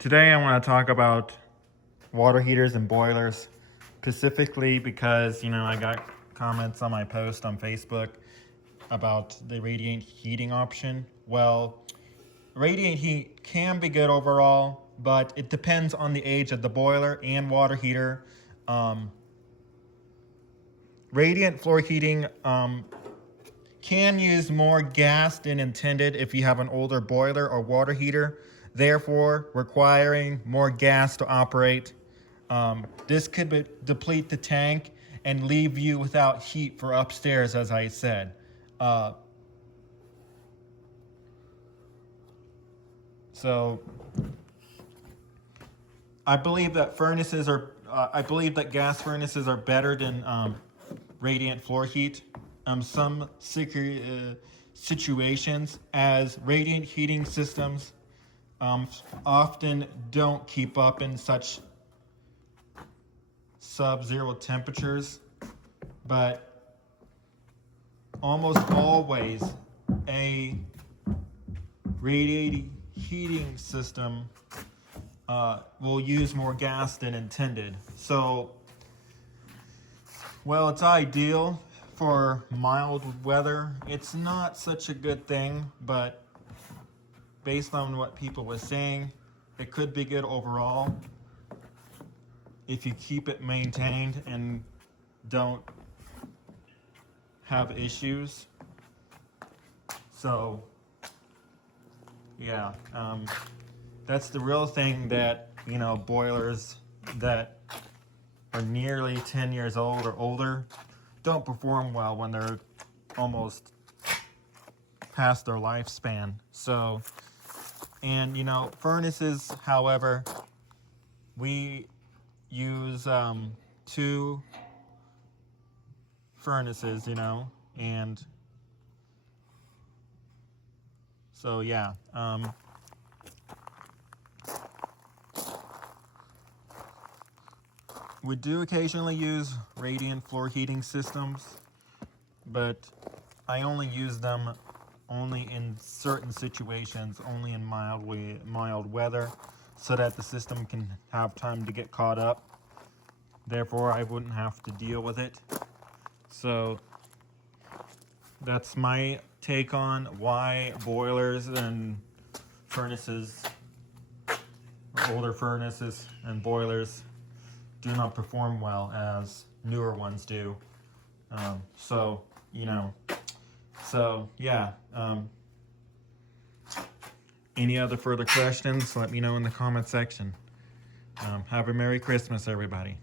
Today I want to talk about water heaters and boilers, specifically because, I got comments on my post on Facebook about the radiant heating option. Well, radiant heat can be good overall, but it depends on the age of the boiler and water heater. Radiant floor heating can use more gas than intended if you have an older boiler or water heater, therefore requiring more gas to operate. This could deplete the tank and leave you without heat for upstairs, as I said. So I believe that gas furnaces are better than radiant floor heat. Some situations, as radiant heating systems often don't keep up in such sub-zero temperatures, but almost always a radiating heating system will use more gas than intended. So, well, it's ideal for mild weather. It's not such a good thing, but based on what people were saying, it could be good overall if you keep it maintained and don't have issues. So, yeah, that's the real thing that, boilers that are nearly 10 years old or older don't perform well when they're almost past their lifespan. So, and furnaces, however, we use two furnaces, and so yeah. We do occasionally use radiant floor heating systems, but I only use them only in certain situations, only in mild weather, so that the system can have time to get caught up. Therefore, I wouldn't have to deal with it. So that's my take on why boilers and furnaces, older furnaces and boilers, do not perform well as newer ones do. So yeah. Any other further questions, let me know in the comment section. Have a Merry Christmas, everybody.